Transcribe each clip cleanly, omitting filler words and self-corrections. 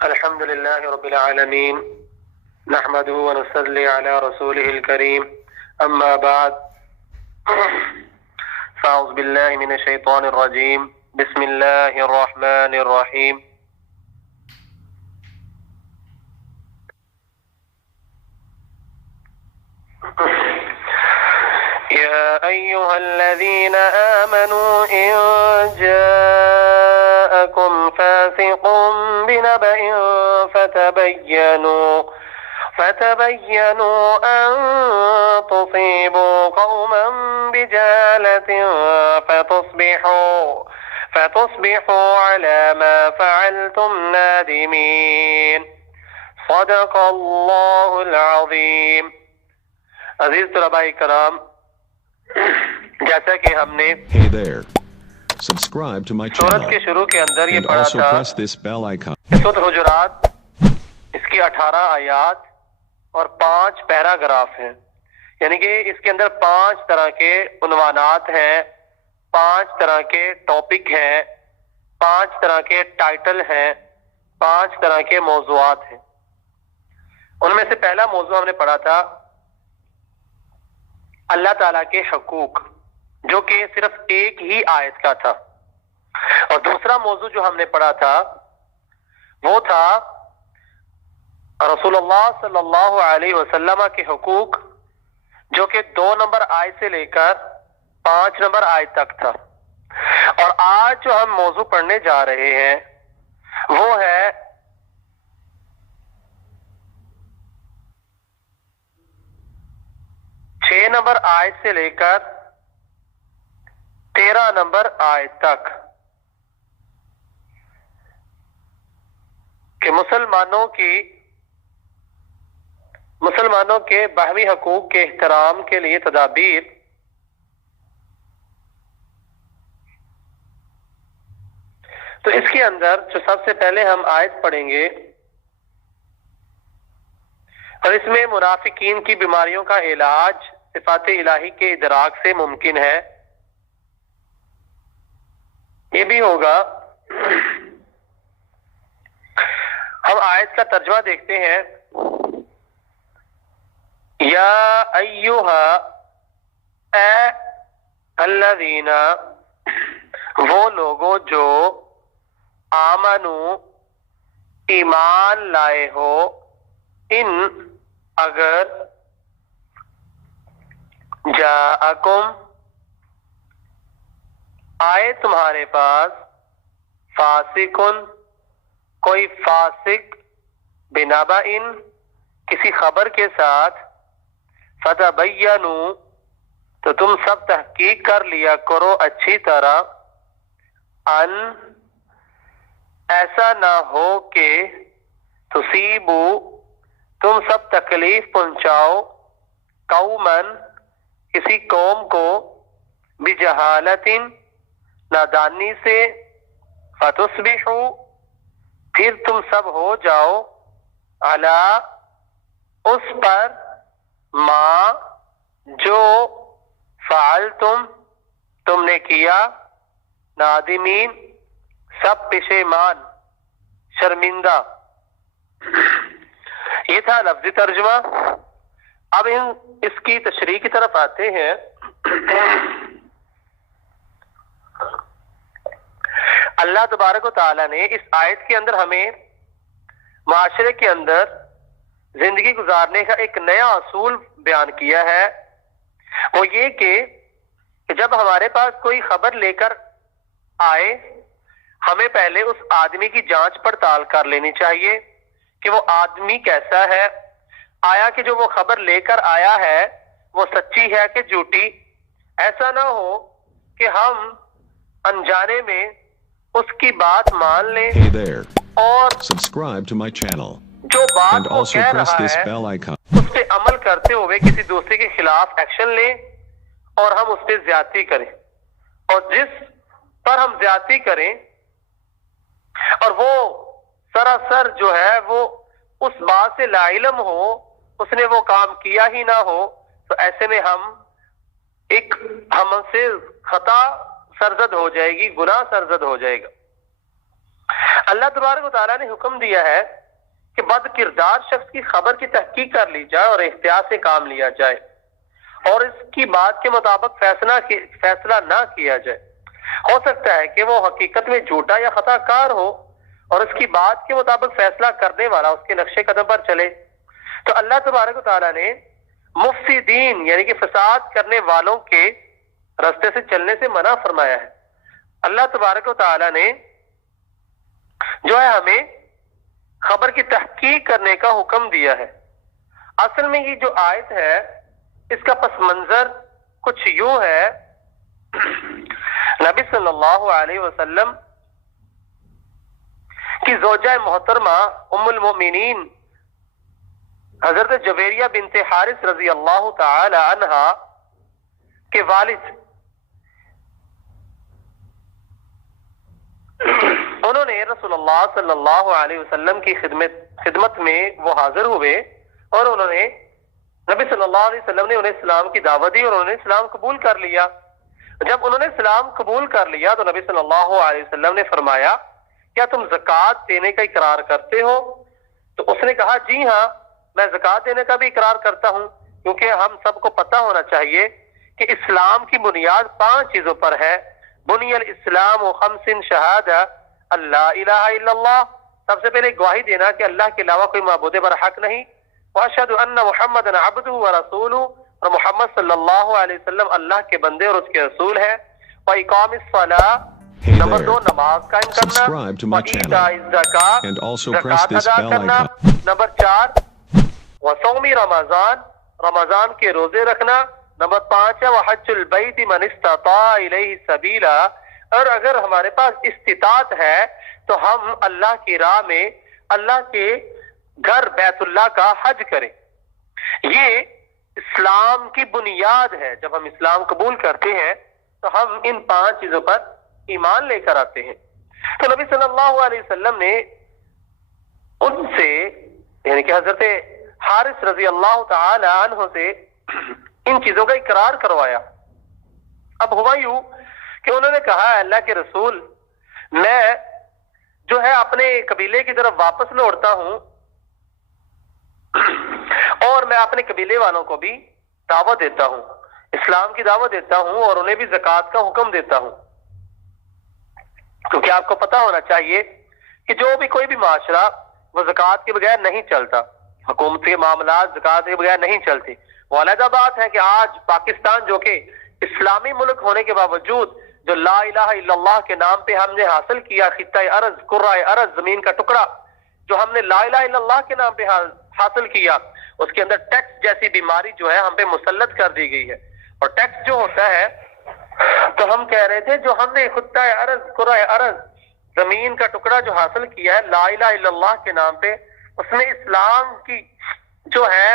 الحمد لله رب العالمين نحمده ونصلي على رسوله الكريم أما بعد فأعوذ بالله من الشيطان الرجيم بسم الله الرحمن الرحيم يا أيها الذين آمنوا إن جاءكم فاسق بنبأ فتبينوا أن تصيبوا قوما بجهالة فتصبحوا على ما فعلتم نادمين صدق اللہ العظیم۔ عزیز طلباء کرام، جیسا کہ ہم نے Hey there. Subscribe to my سورت channel کے شروع کے اندر یہ and پڑھا also تھا، press this bell icon. سورۃ حجرات اس کی 18 آیات اور 5 پیراگراف ہیں، یعنی کہ اس کے اندر 5 طرح کے عنوانات ہیں، 5 طرح کے ٹاپک ہیں، 5 طرح کے ٹائٹل ہیں، 5 طرح کے موضوعات ہیں۔ ان میں سے پہلا موضوع ہم نے پڑھا تھا اللہ تعالیٰ کے حقوق، جو کہ صرف ایک ہی آیت کا تھا، اور دوسرا موضوع جو ہم نے پڑھا تھا وہ تھا رسول اللہ صلی اللہ علیہ وسلم کے حقوق، جو کہ 2 نمبر آیت سے لے کر 5 نمبر آیت تک تھا۔ اور آج جو ہم موضوع پڑھنے جا رہے ہیں وہ ہے چھ نمبر آیت سے لے کر 13 نمبر آیت تک، کہ مسلمانوں کے باہمی حقوق کے احترام کے لیے تدابیر۔ تو اس کے اندر جو سب سے پہلے ہم آیت پڑھیں گے، اور اس میں منافقین کی بیماریوں کا علاج صفات الہی کے ادراک سے ممکن ہے، یہ بھی ہوگا۔ ہم آیت کا ترجمہ دیکھتے ہیں۔ یا ایہا، اے الذین، وہ لوگوں جو آمنو، ایمان لائے ہو، ان، اگر، جاءکم، آئے تمہارے پاس، فاسقن، کوئی فاسق، بنبأن، کسی خبر کے ساتھ، فتبینوا، تو تم سب تحقیق کر لیا کرو اچھی طرح، ان، ایسا نہ ہو کہ تصیبو، تم سب تکلیف پہنچاؤ، قومن، کسی قوم کو، بجہالت، نادانی سے، فتصبحوا، پھر تم سب ہو جاؤ، علی، اس پر، ما، جو، فعلتم، تم نے کیا، نادمین، سب پشیمان، شرمندہ۔ یہ تھا لفظی ترجمہ۔ اب اس کی تشریح کی طرف آتے ہیں۔ اللہ تبارک و تعالیٰ نے اس آیت کے اندر ہمیں معاشرے کے اندر زندگی گزارنے کا ایک نیا اصول بیان کیا ہے، وہ یہ کہ جب ہمارے پاس کوئی خبر لے کر آئے، ہمیں پہلے اس آدمی کی جانچ پڑتال کر لینی چاہیے کہ وہ آدمی کیسا ہے، آیا کہ جو وہ خبر لے کر آیا ہے وہ سچی ہے کہ جھوٹی۔ ایسا نہ ہو کہ ہم انجانے میں اس کی بات مان لیں Hey there. اور Subscribe to my channel جو بات and وہ also کہہ press رہا this ہے bell icon. اس پہ عمل کرتے ہوئے کسی دوسرے کے خلاف ایکشن لیں اور ہم اس پہ زیادتی کریں، اور جس پر ہم زیادتی کریں اور وہ سراسر جو ہے وہ اس بات سے لا علم ہو، اس نے وہ کام کیا ہی نہ ہو، تو ایسے میں ہم سے خطا سرزد ہو جائے گی، گناہ سرزد ہو جائے گا۔ اللہ تبارک و تعالیٰ نے حکم دیا ہے کہ بد کردار شخص کی خبر کی تحقیق کر لی جائے اور احتیاط سے کام لیا جائے اور اس کی بات کے مطابق فیصلہ نہ کیا جائے۔ ہو سکتا ہے کہ وہ حقیقت میں جھوٹا یا خطا کار ہو اور اس کی بات کے مطابق فیصلہ کرنے والا اس کے نقش قدم پر چلے۔ تو اللہ تبارک و تعالیٰ نے مفسدین یعنی کہ فساد کرنے والوں کے راستے سے چلنے سے منع فرمایا ہے۔ اللہ تبارک و تعالیٰ نے جو ہے ہمیں خبر کی تحقیق کرنے کا حکم دیا ہے۔ اصل میں یہ جو آیت ہے اس کا پس منظر کچھ یوں ہے، نبی صلی اللہ علیہ وسلم کی زوجہ محترمہ ام المؤمنین حضرت جویریہ بنت حارث رضی اللہ تعالی عنہا کے والد انہوں نے رسول اللہ صلی اللہ علیہ وسلم کی خدمت میں وہ حاضر ہوئے اور انہوں نے نبی صلی اللہ علیہ وسلم نے انہیں اسلام کی دعوت دی اور انہوں نے اسلام قبول کر لیا۔ جب انہوں نے اسلام قبول کر لیا تو نبی صلی اللہ علیہ وسلم نے فرمایا کیا تم زکوٰۃ دینے کا اقرار کرتے ہو؟ تو اس نے کہا جی ہاں میں زکوٰۃ دینے کا بھی اقرار کرتا ہوں، کیونکہ ہم سب کو پتہ ہونا چاہیے کہ اسلام کی بنیاد 5 چیزوں پر ہے۔ بنی الاسلام و خمس شہادہ اللہ الہ الا اللہ، سب سے پہلے گواہی دینا کہ اللہ کے علاوہ کوئی معبود برحق نہیں، واشہد ان محمد عبدہ ورسولہ، اور محمد صلی اللہ علیہ وسلم اللہ کے بندے اور اس کے رسول ہے، وإقام الصلاۃ، نمبر 2 نماز قائم کرنا، Subscribe to my channel وإیتاء الزکاۃ، and also press زکوٰۃ this ادا bell کرنا، icon. نمبر 4 وصوم رمضان، رمضان کے روزے رکھنا، نمبر 5 ہے وحج البیت من استطاع الیہ سبیلا، اور اگر ہمارے پاس استطاعت ہے تو ہم اللہ کی راہ میں اللہ کے گھر بیت اللہ کا حج کریں۔ یہ اسلام کی بنیاد ہے۔ جب ہم اسلام قبول کرتے ہیں تو ہم ان 5 چیزوں پر ایمان لے کر آتے ہیں۔ تو نبی صلی اللہ علیہ وسلم نے ان سے یعنی کہ حضرت حارث رضی اللہ تعالی عنہ سے ان چیزوں کا اقرار کروایا۔ اب ہوا یوں کہ انہوں نے کہا اللہ کے رسول میں جو ہے اپنے قبیلے کی طرف واپس لوٹتا ہوں اور میں اپنے قبیلے والوں کو بھی دعوت دیتا ہوں، اسلام کی دعوت دیتا ہوں اور انہیں بھی زکوٰۃ کا حکم دیتا ہوں، کیونکہ آپ کو پتہ ہونا چاہیے کہ جو بھی کوئی بھی معاشرہ وہ زکوٰۃ کے بغیر نہیں چلتا، حکومت کے معاملات زکوٰۃ کے بغیر نہیں چلتے۔ وہ علیحدہ بات ہے کہ آج پاکستان جو کہ اسلامی ملک ہونے کے باوجود جو لا الہ الا اللہ کے نام پہ ہم نے حاصل کیا خطہ ارض، کرۂ ارض، زمین کا ٹکڑا جو ہم نے لا الہ الا اللہ کے نام پہ حاصل کیا، اس کے اندر ٹیکس جیسی بیماری جو ہے ہم پہ مسلط کر دی گئی ہے۔ اور ٹیکس جو ہوتا ہے تو ہم کہہ رہے تھے جو ہم نے خطہ ارض، کرۂ ارض، زمین کا ٹکڑا جو حاصل کیا ہے لا الہ الا اللہ کے نام پہ، اس میں اسلام کی جو ہے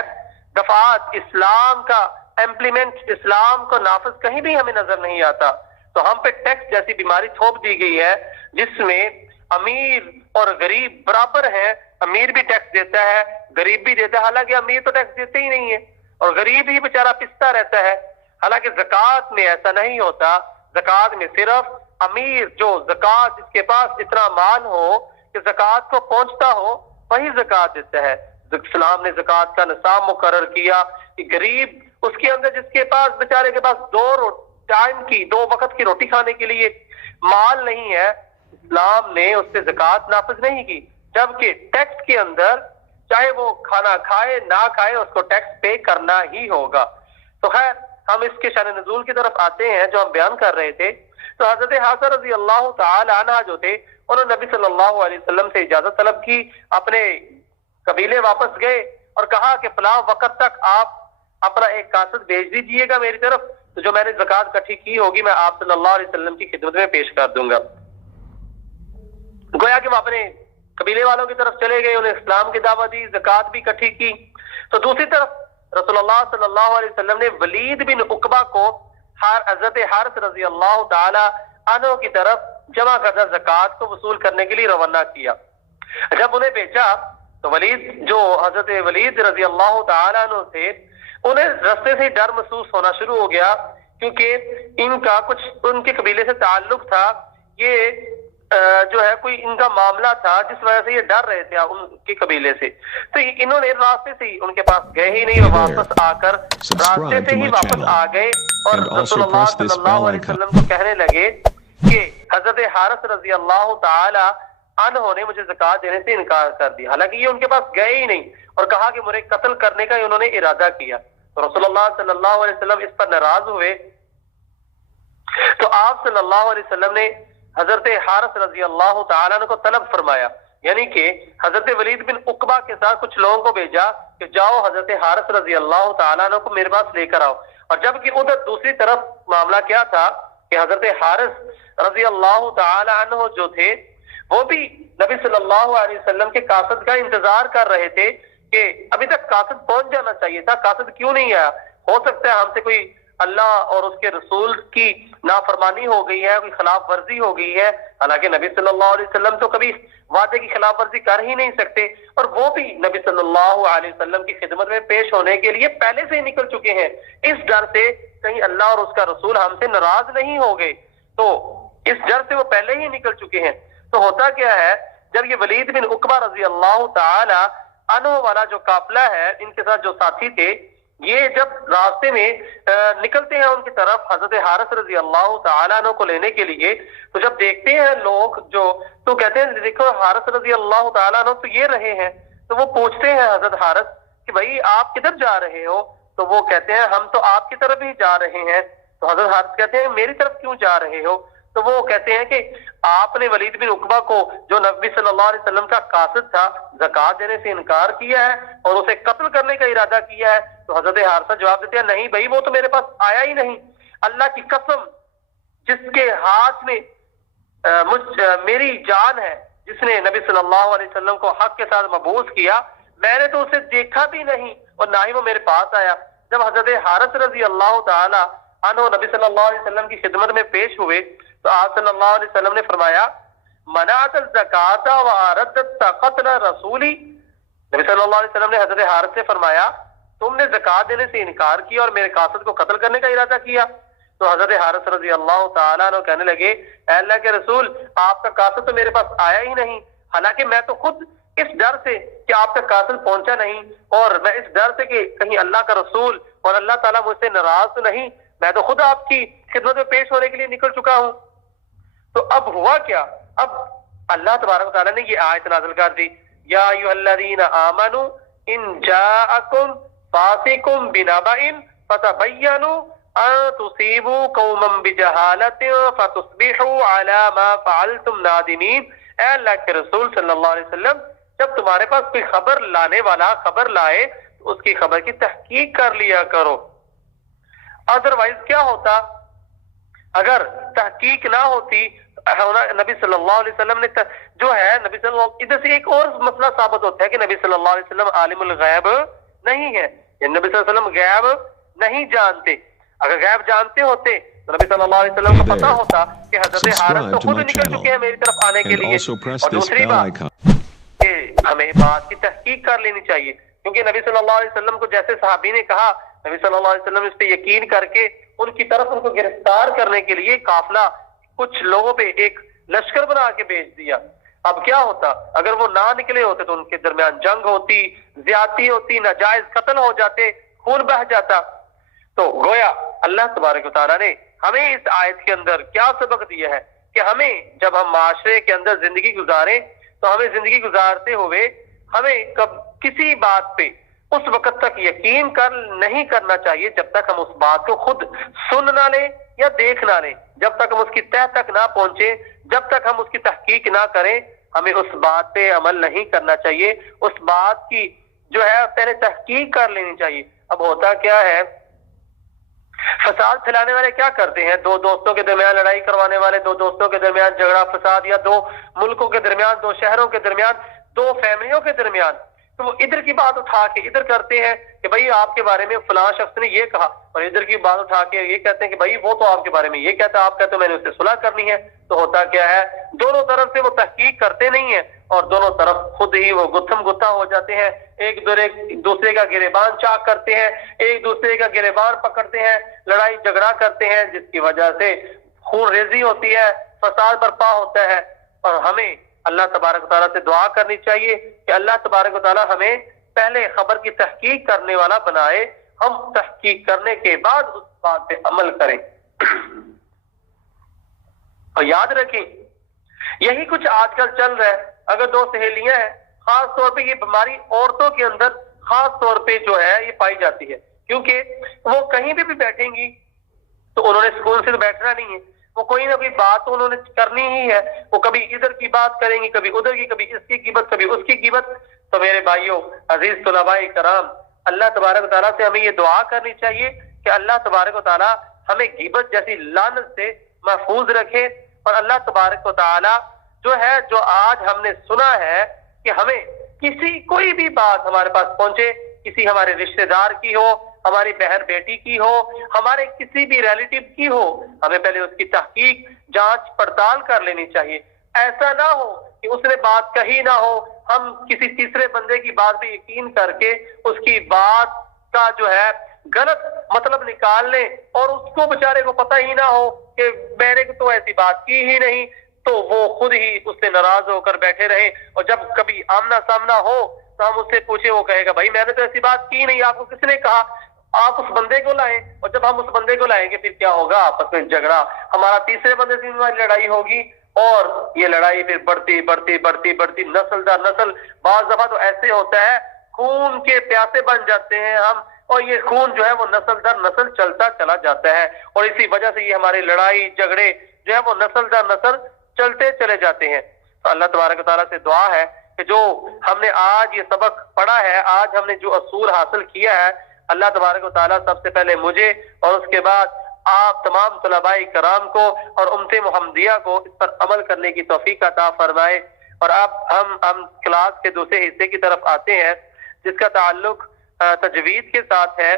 دفعات، اسلام کا امپلیمنٹ، اسلام کو نافذ کہیں بھی ہمیں نظر نہیں آتا۔ تو ہم پہ ٹیکس جیسی بیماری تھوپ دی گئی ہے جس میں امیر اور غریب برابر ہیں، امیر بھی ٹیکس دیتا ہے، غریب بھی دیتا ہے، حالانکہ امیر تو ٹیکس دیتے ہی نہیں ہے اور غریب ہی بیچارہ پستا رہتا ہے۔ حالانکہ زکوٰۃ میں ایسا نہیں ہوتا، زکوٰۃ میں صرف امیر جو زکوٰۃ جس کے پاس اتنا مال ہو کہ زکوٰۃ کو پہنچتا ہو وہی زکوٰۃ دیتا ہے۔ اسلام نے زکوٰۃ کا نصاب مقرر کیا کہ غریب اس کے اندر جس کے پاس بیچارے کے پاس 2 وقت کی روٹی کھانے کے لیے مال نہیں ہے، اسلام نے اس سے زکوٰۃ نافذ نہیں کی، جبکہ ٹیکس کے اندر چاہے وہ کھانا کھائے نہ کھائے اس کو ٹیکس پے کرنا ہی ہوگا۔ تو خیر ہم اس کے شان نزول کی طرف آتے ہیں جو ہم بیان کر رہے تھے۔ تو حضرت حافظ رضی اللہ تعالی عنہ جو تھے انہوں نے نبی صلی اللہ علیہ وسلم سے اجازت طلب کی، اپنے قبیلے واپس گئے اور کہا کہ فلاں وقت تک آپ اپنا ایک قاصد بھیج دیجئے گا میری طرف، تو جو میں نے زکوٰۃ اکٹھی کی ہوگی میں آپ صلی اللہ علیہ وسلم کی خدمت میں پیش کر دوں گا۔ گویا کہ وہ اپنے قبیلے والوں کی طرف چلے گئے، انہیں اسلام کی دعوت دی، زکوٰۃ بھی اکٹھی کی۔ تو دوسری طرف رسول اللہ صلی اللہ علیہ وسلم نے ولید بن عقبہ کو حضرت حارث رضی اللہ تعالی عنہ کی طرف جمع کردہ زکوٰۃ کو وصول کرنے کے لیے روانہ کیا۔ جب انہیں بیچا تو حضرت ولید رضی اللہ تعالی عنہ سے انہیں رستے سے ڈر محسوس ہونا شروع ہو گیا، کیونکہ ان کا کچھ ان کے قبیلے سے تعلق تھا۔ یہ جو ہے کوئی ان کا معاملہ تھا جس وجہ سے یہ ڈر رہے تھے ان کے قبیلے سے، تو انہوں نے راستے سے ہی ان کے پاس گئے ہی نہیں، واپس آ کر راستے سے ہی واپس آ گئے اور رسول اللہ صلی اللہ علیہ وسلم کو کہنے لگے کہ حضرت حارث رضی اللہ تعالی عنہ نے مجھے زکوٰۃ دینے سے انکار کر دیا، حالانکہ یہ ان کے پاس گئے ہی نہیں، اور کہا کہ مجھے قتل کرنے کا انہوں نے ارادہ کیا۔ تو رسول اللہ صلی اللہ علیہ وسلم اس پر ناراض ہوئے، تو آپ صلی اللہ علیہ وسلم نے حضرت حارث رضی اللہ تعالیٰ عنہ کو طلب فرمایا، یعنی کہ حضرت ولید بن عقبہ کے ساتھ کچھ لوگوں کو بھیجا کہ جاؤ حضرت حارث رضی اللہ تعالیٰ عنہ کو میرے پاس لے کر آؤ، اور جبکہ ادھر دوسری طرف معاملہ کیا تھا کہ حضرت حارث رضی اللہ تعالیٰ عنہ جو تھے وہ بھی نبی صلی اللہ علیہ وسلم کے قاصد کا انتظار کر رہے تھے کہ ابھی تک قاصد پہنچ جانا چاہیے تھا، قاصد کیوں نہیں آیا، ہو سکتا ہے ہم سے کوئی اللہ اور اس کے رسول کی نافرمانی ہو گئی ہے، کوئی خلاف ورزی ہو گئی ہے، حالانکہ نبی صلی اللہ علیہ وسلم تو کبھی وعدے کی خلاف ورزی کر ہی نہیں سکتے، اور وہ بھی نبی صلی اللہ علیہ وسلم کی خدمت میں پیش ہونے کے لیے پہلے سے ہی نکل چکے ہیں، اس ڈر سے کہیں اللہ اور اس کا رسول ہم سے ناراض نہیں ہو گئے، تو اس ڈر سے وہ پہلے ہی نکل چکے ہیں۔ تو ہوتا کیا ہے، جب یہ ولید بن عقبہ رضی اللہ تعالی عنہ والا جو قافلہ ہے، ان کے ساتھ جو ساتھی تھے، یہ جب راستے میں نکلتے ہیں ان کی طرف حضرت حارث رضی اللہ تعالیٰ عنہ کو لینے کے لیے، تو جب دیکھتے ہیں لوگ جو تو کہتے ہیں دیکھو حارث رضی اللہ تعالیٰ عنہ تو یہ رہے ہیں، تو وہ پوچھتے ہیں حضرت حارث کہ بھائی آپ کدھر جا رہے ہو؟ تو وہ کہتے ہیں ہم تو آپ کی طرف ہی جا رہے ہیں۔ تو حضرت حارث کہتے ہیں میری طرف کیوں جا رہے ہو؟ تو وہ کہتے ہیں کہ آپ نے ولید بن عقبہ کو جو نبی صلی اللہ علیہ وسلم کا قاصد تھا زکوٰۃ دینے سے انکار کیا ہے اور اسے قتل کرنے کا ارادہ کیا ہے۔ تو حضرت حارثہ جواب دیتے ہیں نہیں بھائی، وہ تو میرے پاس آیا ہی نہیں، اللہ کی قسم جس کے ہاتھ میں میری جان ہے، جس نے نبی صلی اللہ علیہ وسلم کو حق کے ساتھ مبعوث کیا، میں نے تو اسے دیکھا بھی نہیں اور نہ ہی وہ میرے پاس آیا۔ جب حضرت حارث رضی اللہ تعالی عنہ نبی صلی اللہ علیہ وسلم کی خدمت میں پیش ہوئے تو آپ صلی اللہ علیہ وسلم نے فرمایا منعت الزکاۃ واردت قتل رسولی، نبی صلی اللہ علیہ وسلم نے حضرت حارث سے فرمایا تم نے زکوٰۃ دینے سے انکار کیا اور میرے قاصد کو قتل کرنے کا ارادہ کیا۔ تو حضرت حارث رضی اللہ تعالیٰ عنہ کہنے لگے اے اللہ کے رسول، آپ کا قاصد تو میرے پاس آیا ہی نہیں، حالانکہ میں تو خود اس ڈر سے کہ آپ کا قاصد پہنچا نہیں اور میں اس ڈر سے کہ کہیں اللہ کا رسول اور اللہ تعالیٰ مجھ سے ناراض تو نہیں، میں تو خود آپ کی خدمت میں پیش ہونے کے لیے نکل چکا ہوں۔ تو اب ہوا کیا؟ اب اللہ تبارک و تعالیٰ نے یہ آیت نازل کر دی یا ایھا الذین آمنوا ان جاءکم فاسق بنبأ فتبینوا ان تصیبوا قوما بجہالۃ فتصبحوا علی ما فعلتم نادمین۔ اے اللہ کے رسول صلی اللہ علیہ وسلم، جب تمہارے پاس کوئی خبر لانے والا خبر لائے تو اس کی خبر کی تحقیق کر لیا کرو، ادروائز کیا ہوتا اگر تحقیق نہ ہوتی؟ نبی صلی اللہ علیہ وسلم نے جو ہے نبی صلی اللہ ادھر سے ایک اور مسئلہ ثابت ہوتا ہے کہ نبی صلی اللہ علیہ وسلم عالم الغیب نہیں ہے، یعنی نبی صلی اللہ علیہ وسلم غیب نہیں جانتے۔ اگر غیب جانتے ہوتے تو نبی صلی اللہ علیہ وسلم کو پتا ہوتا کہ حضرت حارث تو خود نکل چکے ہیں میری طرف آنے کے لیے۔ اور دوسری بات کہ ہمیں بات کی تحقیق کر لینی چاہیے، کیونکہ نبی صلی اللہ علیہ وسلم کو جیسے صحابی نے کہا، نبی صلی اللہ علیہ وسلم اس پہ یقین کر کے ان کی طرف ان کو گرفتار کرنے کے لیے قافلہ کچھ لوگوں پہ ایک لشکر بنا کے بھیج دیا۔ اب کیا ہوتا اگر وہ نہ نکلے ہوتے تو ان کے درمیان جنگ ہوتی، زیادتی ہوتی، ناجائز قتل ہو جاتے، خون بہہ جاتا۔ تو گویا اللہ تبارک و تعالیٰ نے ہمیں اس آیت کے اندر کیا سبق دیا ہے کہ ہمیں جب ہم معاشرے کے اندر زندگی گزاریں تو ہمیں زندگی گزارتے ہوئے ہمیں کسی بات پہ اس وقت تک یقین نہیں کرنا چاہیے جب تک ہم اس بات کو خود سن نہ لیں یا دیکھ نہ لیں، جب تک ہم اس کی تہ تک نہ پہنچے، جب تک ہم اس کی تحقیق نہ کریں، ہمیں اس بات پہ عمل نہیں کرنا چاہیے، اس بات کی جو ہے پہلے تحقیق کر لینی چاہیے۔ اب ہوتا کیا ہے، فساد پھیلانے والے کیا کرتے ہیں، دو دوستوں کے درمیان لڑائی کروانے والے، دو دوستوں کے درمیان جھگڑا فساد، یا دو ملکوں کے درمیان، دو شہروں کے درمیان، دو فیملیوں کے درمیان، تو وہ ادھر کی بات اٹھا کے ادھر کرتے ہیں کہ بھائی آپ کے بارے میں فلاں شخص نے یہ کہا، اور ادھر کی بات اٹھا کے یہ کہتے ہیں کہ بھائی وہ تو آپ کے بارے میں یہ کہتا ہے، آپ کہتے ہیں میں نے اس سے صلح کرنی ہے۔ تو ہوتا کیا ہے، دونوں طرف سے وہ تحقیق کرتے نہیں ہیں اور دونوں طرف خود ہی وہ گتھم گتھا ہو جاتے ہیں، ایک دوسرے کا گریبان چاک کرتے ہیں، ایک دوسرے کا گریبان پکڑتے ہیں، لڑائی جھگڑا کرتے ہیں، جس کی وجہ سے خون ریزی ہوتی ہے، فساد برپا ہوتا ہے۔ اور ہمیں اللہ تبارک و تعالیٰ سے دعا کرنی چاہیے کہ اللہ تبارک و تعالیٰ ہمیں پہلے خبر کی تحقیق کرنے والا بنائے، ہم تحقیق کرنے کے بعد اس بات پہ عمل کریں۔ اور یاد رکھیں یہی کچھ آج کل چل رہا ہے۔ اگر دو سہیلیاں ہیں، خاص طور پہ یہ بیماری عورتوں کے اندر خاص طور پہ جو ہے یہ پائی جاتی ہے، کیونکہ وہ کہیں بھی بیٹھیں گی تو انہوں نے سکون سے تو بیٹھنا نہیں ہے، وہ کوئی نہ کوئی بات تو انہوں نے کرنی ہی ہے، وہ کبھی ادھر کی بات کریں گی، کبھی ادھر کی، کبھی اس کی غیبت، کبھی اس کی غیبت۔ تو میرے بھائیوں، عزیز طلباء کرام، اللہ تبارک و تعالیٰ سے ہمیں یہ دعا کرنی چاہیے کہ اللہ تبارک و تعالیٰ ہمیں غیبت جیسی لعنت سے محفوظ رکھے، اور اللہ تبارک و تعالیٰ جو ہے، جو آج ہم نے سنا ہے کہ ہمیں کسی کوئی بھی بات ہمارے پاس پہنچے، کسی ہمارے رشتہ دار کی ہو، ہماری بہن بیٹی کی ہو، ہمارے کسی بھی ریلیٹیو کی ہو، ہمیں پہلے اس کی تحقیق، جانچ پڑتال کر لینی چاہیے۔ ایسا نہ ہو کہ اس نے بات کہی نہ ہو، ہم کسی تیسرے بندے کی بات پہ یقین کر کے اس کی بات کا جو ہے غلط مطلب نکال لیں، اور اس کو بیچارے کو پتہ ہی نہ ہو کہ میں نے تو ایسی بات کی ہی نہیں، تو وہ خود ہی اس سے ناراض ہو کر بیٹھے رہے، اور جب کبھی آمنا سامنا ہو تو ہم اس سے پوچھیں، وہ کہے گا بھائی میں نے تو ایسی بات کی نہیں، آپ کو کس نے کہا؟ آپ اس بندے کو لائیں، اور جب ہم اس بندے کو لائیں گے پھر کیا ہوگا؟ آپس میں جھگڑا، ہمارا تیسرے بندے سے ہماری لڑائی ہوگی، اور یہ لڑائی پھر بڑھتی نسل در نسل، بعض دفعہ تو ایسے ہوتا ہے خون کے پیاسے بن جاتے ہیں ہم، اور یہ خون جو ہے وہ نسل در نسل چلتا چلا جاتا ہے، اور اسی وجہ سے یہ ہماری لڑائی جھگڑے جو ہے وہ نسل در نسل چلتے چلے جاتے ہیں۔ تو اللہ تبارک و تعالیٰ سے دعا ہے کہ جو ہم نے آج یہ سبق پڑھا ہے، آج ہم نے جو اصول حاصل کیا ہے، اللہ تبارک و تعالیٰ سب سے پہلے مجھے اور اس کے بعد آپ تمام طلباء کرام کو اور امت محمدیہ کو اس پر عمل کرنے کی توفیق عطا فرمائے۔ اور اب ہم کلاس کے دوسرے حصے کی طرف آتے ہیں، جس کا تعلق تجوید کے ساتھ ہے۔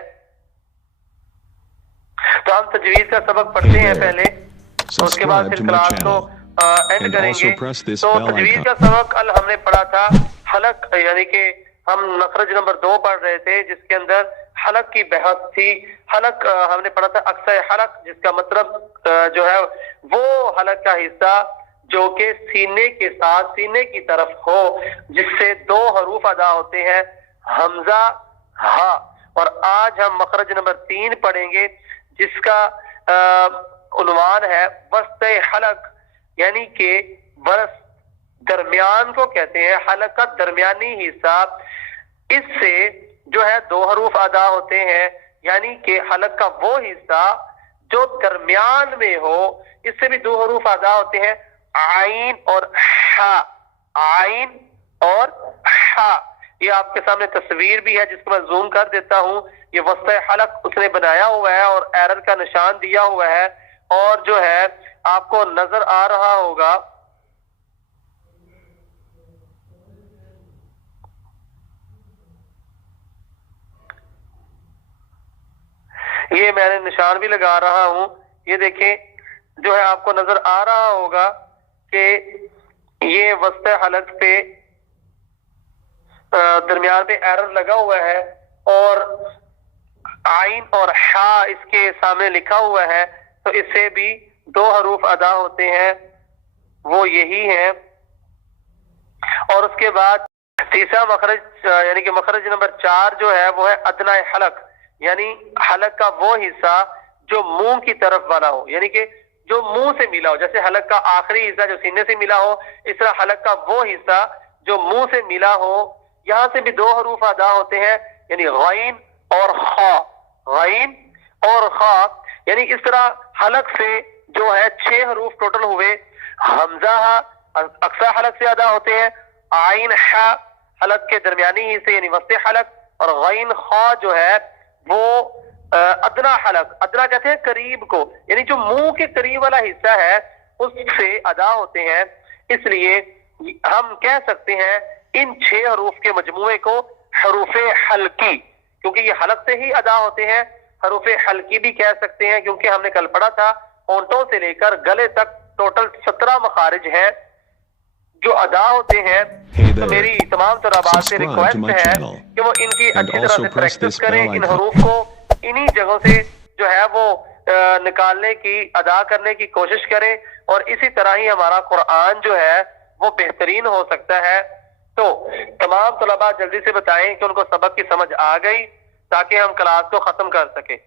تو ہم تجوید کا سبق پڑھتے ہیں پہلے، اس کے بعد پھر کلاس کو اینڈ کریں گے۔ تو تجوید کا سبق کل ہم نے پڑھا تھا حلق، یعنی کہ ہم مخرج نمبر 2 پڑھ رہے تھے، جس کے اندر حلق کی بحث تھی۔ حلق ہم نے پڑھا تھا اقصی حلق، جس کا مطلب جو ہے وہ حلق کا حصہ جو کہ سینے کے ساتھ سینے کی طرف ہو، جس سے 2 حروف ادا ہوتے ہیں، حمزہ، ہا۔ اور آج ہم مخرج نمبر 3 پڑھیں گے، جس کا عنوان ہے وسط حلق، یعنی کہ برس درمیان کو کہتے ہیں، حلق کا درمیانی حصہ۔ اس سے جو ہے 2 حروف ادا ہوتے ہیں، یعنی کہ حلق کا وہ حصہ جو درمیان میں ہو، اس سے بھی 2 حروف ادا ہوتے ہیں، عین اور حا، عین اور حا۔ یہ آپ کے سامنے تصویر بھی ہے، جس کو میں زوم کر دیتا ہوں۔ یہ وسط حلق اس نے بنایا ہوا ہے اور ایرر کا نشان دیا ہوا ہے، اور جو ہے آپ کو نظر آ رہا ہوگا۔ یہ میں نے نشان بھی لگا رہا ہوں، یہ دیکھیں جو ہے آپ کو نظر آ رہا ہوگا کہ یہ وسط حلق پہ درمیان پہ ایرر لگا ہوا ہے، اور عین اور حا اس کے سامنے لکھا ہوا ہے، تو اس سے بھی 2 حروف ادا ہوتے ہیں، وہ یہی ہیں۔ اور اس کے بعد تیسرا مخرج یعنی کہ مخرج نمبر 4 جو ہے وہ ہے ادنی حلق، یعنی حلق کا وہ حصہ جو منہ کی طرف والا ہو، یعنی کہ جو منہ سے ملا ہو، جیسے حلق کا آخری حصہ جو سینے سے ملا ہو، اس طرح حلق کا وہ حصہ جو منہ سے ملا ہو۔ یہاں سے بھی 2 حروف ادا ہوتے ہیں، یعنی غین اور خا، غین اور خا، یعنی اس طرح حلق سے جو ہے 6 حروف ٹوٹل ہوئے۔ حمزہ اقصی حلق سے ادا ہوتے ہیں، عین حا حلق کے درمیانی حصے یعنی وسط حلق، اور غین خا جو ہے وہ ادنا حلق، ادنا کہتے ہیں قریب کو، یعنی جو منہ کے قریب والا حصہ ہے اس سے ادا ہوتے ہیں۔ اس لیے ہم کہہ سکتے ہیں ان 6 حروف کے مجموعے کو حروف حلقی، کیونکہ یہ حلق سے ہی ادا ہوتے ہیں۔ حروف حلقی بھی کہہ سکتے ہیں، کیونکہ ہم نے کل پڑھا تھا ہونٹوں سے لے کر گلے تک ٹوٹل 17 مخارج ہیں جو ادا ہوتے ہیں۔ تو میری تمام طلباء سے ریکویسٹ ہے کہ وہ ان کی اچھی طرح سے پریکٹس کریں، ان حروف کو انہی جگہوں سے جو ہے وہ نکالنے کی، ادا کرنے کی کوشش کریں، اور اسی طرح ہی ہمارا قرآن جو ہے وہ بہترین ہو سکتا ہے. تو تمام طلباء جلدی سے بتائیں کہ ان کو سبق کی سمجھ آ گئی تاکہ ہم کلاس کو ختم کر سکیں.